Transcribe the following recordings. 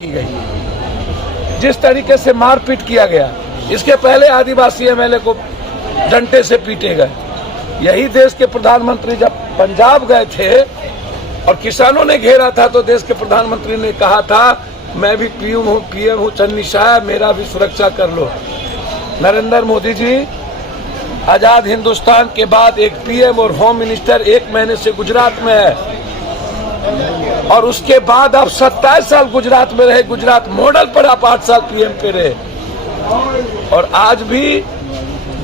की गई, जिस तरीके से मारपीट किया गया, इसके पहले आदिवासी एमएलए को डंडे से पीटे गए। यही देश के प्रधानमंत्री जब पंजाब गए थे और किसानों ने घेरा था तो देश के प्रधानमंत्री ने कहा था मैं भी पीएम हूँ चन्नी साहब, मेरा भी सुरक्षा कर लो। नरेंद्र मोदी जी, आजाद हिंदुस्तान के बाद एक पीएम और होम मिनिस्टर 1 महीने से गुजरात में है और उसके बाद आप 27 साल गुजरात में रहे। गुजरात मॉडल पर आप 8 साल पीएम पे रहे और आज भी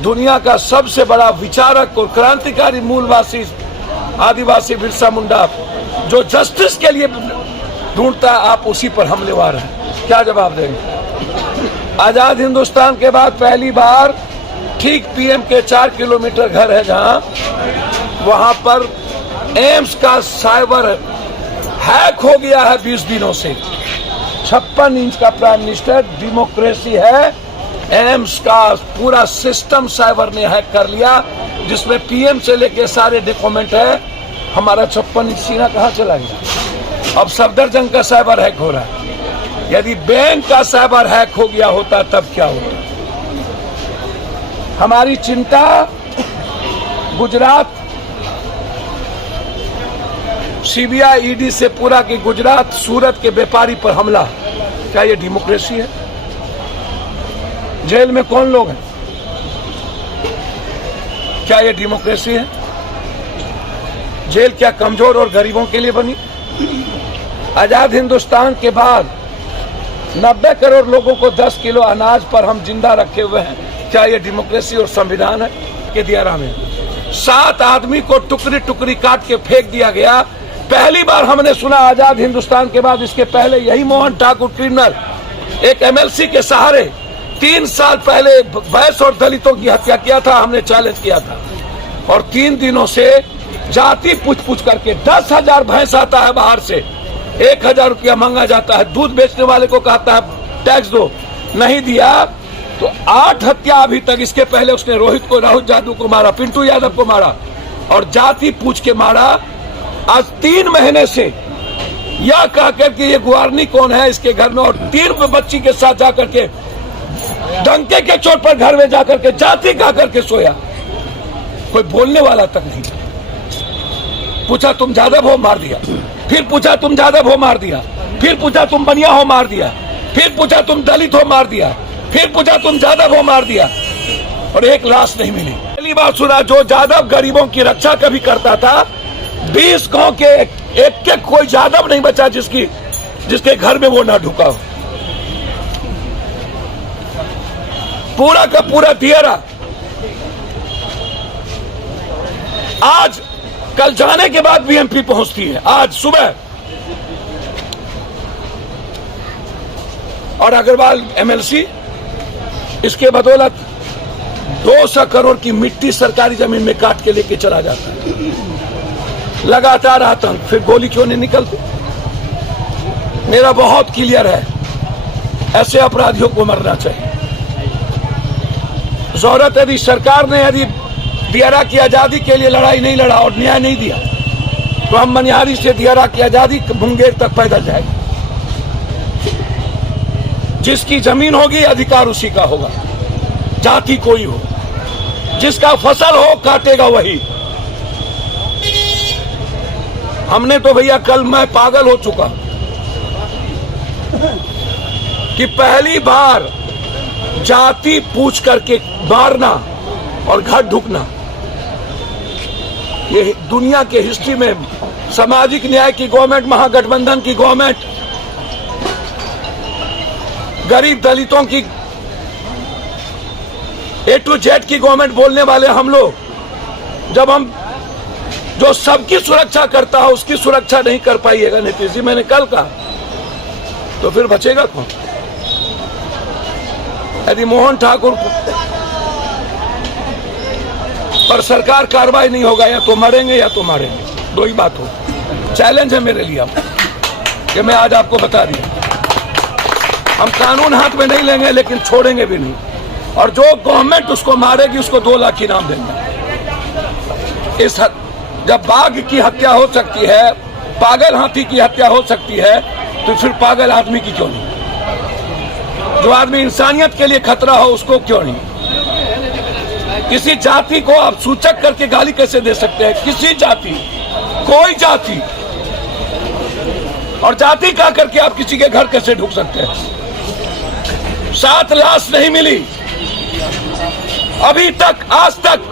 दुनिया का सबसे बड़ा विचारक और क्रांतिकारी मूलवासी आदिवासी बिरसा मुंडा जो जस्टिस के लिए ढूंढता, आप उसी पर हमलेवार हैं। क्या जवाब देंगे? आजाद हिंदुस्तान के बाद पहली बार ठीक पीएम के 4 किलोमीटर घर है जहां, वहां पर एम्स का साइबर हैक हो गया है 20 दिनों से। 56 इंच का प्राइम मिनिस्टर, डेमोक्रेसी है। एम्स का पूरा सिस्टम साइबर ने हैक कर लिया, जिसमें पीएम से लेके सारे डॉक्यूमेंट है। हमारा 56 इंच सीना कहाँ चला गया? अब सफदरजंग का साइबर हैक हो रहा है। यदि बैंक का साइबर हैक हो गया होता तब क्या होता? हमारी चिंता गुजरात सीबीआई ईडी से पूरा कि गुजरात सूरत के व्यापारी पर हमला, क्या ये डेमोक्रेसी है? जेल में कौन लोग हैं? क्या ये डेमोक्रेसी है? जेल क्या कमजोर और गरीबों के लिए बनी? आजाद हिंदुस्तान के बाद 90 करोड़ लोगों को 10 किलो अनाज पर हम जिंदा रखे हुए हैं। क्या ये डेमोक्रेसी और संविधान है? के दियारा में 7 आदमी को टुकड़ी टुकड़ी काट के फेंक दिया गया। पहली बार हमने सुना आजाद हिंदुस्तान के बाद। इसके पहले यही मोहन ठाकुर क्रिमिनल एक एमएलसी के सहारे 3 साल पहले भैंस और दलितों की हत्या किया था। हमने चैलेंज किया था और 3 दिनों से जाति पूछ करके 10,000 भैंस आता है बाहर से, 1,000 रुपया मांगा जाता है। दूध बेचने वाले को कहता है टैक्स दो, नहीं दिया तो 8 हत्या अभी तक। इसके पहले उसने रोहित को, राहुल यादव को मारा, पिंटू यादव को मारा और जाति पूछ के मारा। आज 3 महीने से यह कहकर के ये गुआरनी कौन है इसके घर में, और 3 बच्ची के साथ जाकर के डंके के चोट पर घर में जाकर के जाति कह करके सोया। कोई बोलने वाला तक नहीं। पूछा तुम जादव हो, मार दिया। फिर पूछा तुम जादव हो, मार दिया। फिर पूछा तुम बनिया हो, मार दिया। फिर पूछा तुम दलित हो, मार दिया। फिर पूछा तुम जादव हो, मार दिया और एक लाश नहीं मिली। पहली बार सुना जो जादव गरीबों की रक्षा कभी करता था। 20 गांव के एक कोई जादव नहीं बचा जिसके घर में वो ना ढुका हो। पूरा का पूरा दियारा आज कल जाने के बाद बीएमपी पहुंचती है, आज सुबह। और अग्रवाल एमएलसी इसके बदौलत 200 करोड़ की मिट्टी सरकारी जमीन में काट के लेके चला जाता है। लगातार आतंक, फिर गोली क्यों नहीं निकलती? मेरा बहुत क्लियर है, ऐसे अपराधियों को मरना चाहिए। जरूरत यदि सरकार ने यदि दियारा की आजादी के लिए लड़ाई नहीं लड़ा और न्याय नहीं दिया तो हम मनिहारी से दियारा की आजादी मुंगेर तक पैदल जाएंगे। जिसकी जमीन होगी अधिकार उसी का होगा, जाति कोई हो। जिसका फसल हो काटेगा वही। हमने तो भैया कल मैं पागल हो चुका कि पहली बार जाति पूछ करके मारना और घर ढुकना, ये दुनिया के हिस्ट्री में सामाजिक न्याय की गवर्नमेंट, महागठबंधन की गवर्नमेंट, गरीब दलितों की A to Z की गवर्नमेंट बोलने वाले हम लोग, जब हम जो सबकी सुरक्षा करता है उसकी सुरक्षा नहीं कर पाइएगा नीतीश जी, मैंने कल कहा, तो फिर बचेगा कौन? यदि मोहन ठाकुर पर सरकार कार्रवाई नहीं होगा, या तो मरेंगे या तो मारेंगे, 2 ही बात हो। चैलेंज है मेरे लिए कि मैं आज आपको बता दिया, हम कानून हाथ में नहीं लेंगे लेकिन छोड़ेंगे भी नहीं। और जो गवर्नमेंट उसको मारेगी उसको 2 लाख इनाम देंगे। जब बाघ की हत्या हो सकती है, पागल हाथी की हत्या हो सकती है, तो फिर पागल आदमी की क्यों नहीं? जो आदमी इंसानियत के लिए खतरा हो उसको क्यों नहीं? किसी जाति को आप सूचक करके गाली कैसे दे सकते हैं? किसी जाति, कोई जाति, और जाति का करके आप किसी के घर कैसे ढुक सकते हैं? 7 लाश नहीं मिली अभी तक, आज तक